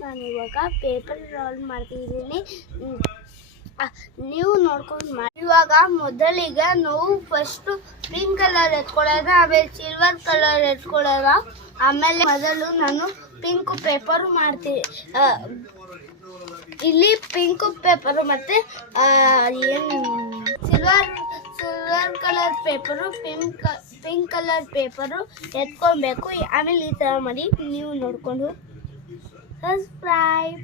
ನಾನು ಇವಾಗ paper roll ಮಾಡ್ತಿದ್ದೀನಿ. ನೀವು ನೋಡ್ಕೊಂಡು ಮಾಡಿ. ಇವಾಗ ಮೊದಲಿಗೆ ನಾವು ಫಸ್ಟು ಪಿಂಕ್ ಕಲರ್ ಎತ್ಕೊಳ್ಳೋಣ, ಆಮೇಲೆ ಸಿಲ್ವರ್ ಕಲರ್ ಎತ್ಕೊಳ್ಳೋಣ. ಆಮೇಲೆ ಮೊದಲು ನಾನು ಪಿಂಕ್ ಪೇಪರು ಮಾಡ್ತೀನಿ. ಇಲ್ಲಿ ಪಿಂಕ್ ಪೇಪರು ಮತ್ತು ಏನು silver colour paper, pink colour paper ಎತ್ಕೊಬೇಕು. ಆಮೇಲೆ ಈ ಥರ ಮಾಡಿ ನೀವು ನೋಡಿಕೊಂಡು ಸಬ್ಸ್ಕ್ರೈಬ್.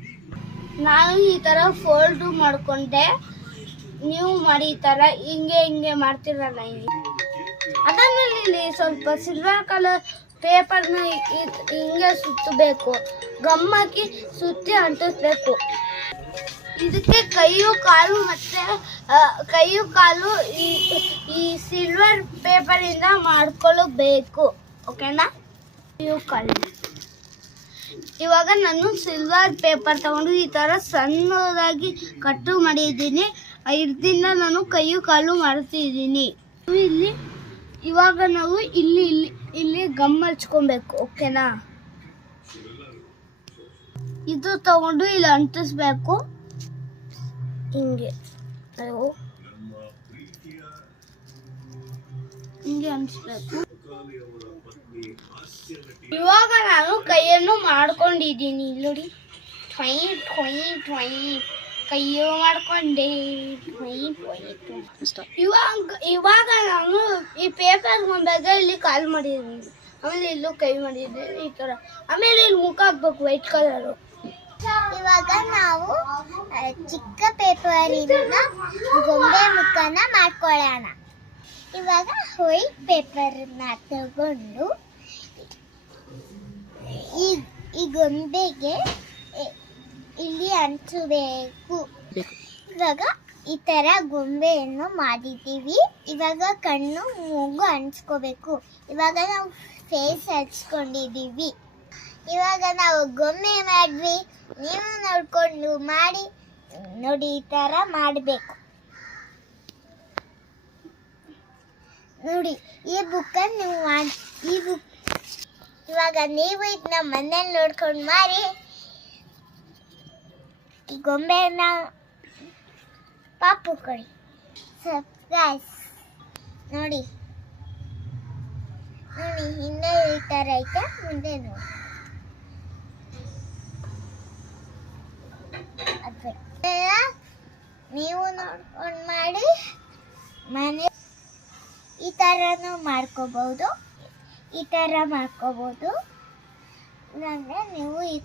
ನಾನು ಈ ಥರ ಫೋಲ್ಡು ಮಾಡಿಕೊಂಡೆ, ನೀವು ಮಾಡಿ ಈ ಥರ ಹಿಂಗೆ ಮಾಡ್ತಿರಲ್ಲ. ಅದಾದ್ಮೇಲೆ ಇಲ್ಲಿ ಸ್ವಲ್ಪ ಸಿಲ್ವರ್ ಕಲರ್ ಪೇಪರ್ನ ಹಿಂಗೆ ಸುತ್ತಬೇಕು, ಗಮ್ಮಾಕಿ ಸುತ್ತಿ ಅಂಟಿಸ್ಬೇಕು. ಇದಕ್ಕೆ ಕೈಯು ಕಾಲು ಈ ಸಿಲ್ವರ್ ಪೇಪರಿಂದ ಮಾಡ್ಕೊಳ್ಳಬೇಕು. ಓಕೆನಾ? ಕೈಯು ಕಾಲು. ಇವಾಗ ನಾನು ಸಿಲ್ವರ್ ಪೇಪರ್ ತಗೊಂಡು ಈ ಥರ ಸಣ್ಣದಾಗಿ ಕಟ್ಟು ಮಾಡಿದ್ದೀನಿ. ಇದರಿಂದ ನಾನು ಕೈಯು ಕಾಲು ಮಾಡ್ತಿದ್ದೀನಿ. ಇವಾಗ ನಾವು ಇಲ್ಲಿ ಗಮ್ ಹಚ್ಕೊಬೇಕು. ಓಕೆನಾ? ಇದು ತಗೊಂಡು ಇಲ್ಲಿ ಅಂಟಿಸ್ಬೇಕು. ಹಿಂಗೆ ಅಂಟಿಸ್ಬೇಕು. ಇವಾಗ ನಾನು ಕೈಯನ್ನು ಮಾಡ್ಕೊಂಡಿದ್ದೀನಿ. ನೋಡಿ, ಕೈಯು ಮಾಡ್ಕೊಂಡೆ. ಇವಾಗ ನಾನು ಈ ಪೇಪರ್ ಮುಂದಾಗ ಇಲ್ಲಿ ಕಾಲು ಮಾಡಿದ್ದೀನಿ, ಆಮೇಲೆ ಇಲ್ಲೂ ಕೈ ಮಾಡಿದ್ದೀನಿ ಈ ಥರ. ಆಮೇಲೆ ಇಲ್ಲಿ ಮುಖ ಹಾಕ್ಬೇಕು ವೈಟ್ ಕಲರು. ಇವಾಗ ನಾವು ಚಿಕ್ಕ ಪೇಪರಿಂದ ಗೊಂಬೆ ಮುಖನ ಮಾಡ್ಕೊಳ್ಳೋಣ. ಇವಾಗ ವೈಟ್ ಪೇಪರ್ನ ತಗೊಂಡು ಈ ಗೊಂಬೆಗೆ ಇಲ್ಲಿ ಅಂಟಿಸಬೇಕು. ಇವಾಗ ಈ ಥರ ಗೊಂಬೆಯನ್ನು ಮಾಡಿದ್ದೀವಿ. ಇವಾಗ ಕಣ್ಣು ಮೂಗು ಅಂಟಿಸ್ಕೋಬೇಕು. ಇವಾಗ ನಾವು ಫೇಸ್ ಹಚ್ಕೊಂಡಿದ್ದೀವಿ. ಇವಾಗ ನಾವು ಗೊಂಬೆ ಮಾಡಿದ್ವಿ, ನೀವು ನೋಡ್ಕೊಂಡು ಮಾಡಿ ನೋಡಿ. ಈ ಥರ ಮಾಡಬೇಕು ನೋಡಿ. ಈ ಬುಕ್ಕನ್ನು ನೀವು ಮಾಡಿ, ಇವಾಗ ನೀವು ಇದನ್ನ ಮನೇಲಿ ನೋಡ್ಕೊಂಡು ಮಾಡಿ. ಈ ಗೊಂಬೆನ ಪಾಪು ಕೊಡಿ. ಸರ್ಪ್ರೈಸ್ ನೋಡಿ. ಹಿಂದೆ ಈ ಥರ ಐತೆ, ಮುಂದೆ ನೋಡಿ. ನೀವು ನೋಡ್ಕೊಂಡು ಮಾಡಿ. ಮನೆ ಈ ಥರನೂ ಮಾಡ್ಕೋಬಹುದು, ಈ ಥರ ಮಾಡ್ಕೋಬಹುದು. ಇಲ್ಲಾಂದರೆ ನೀವು ಈ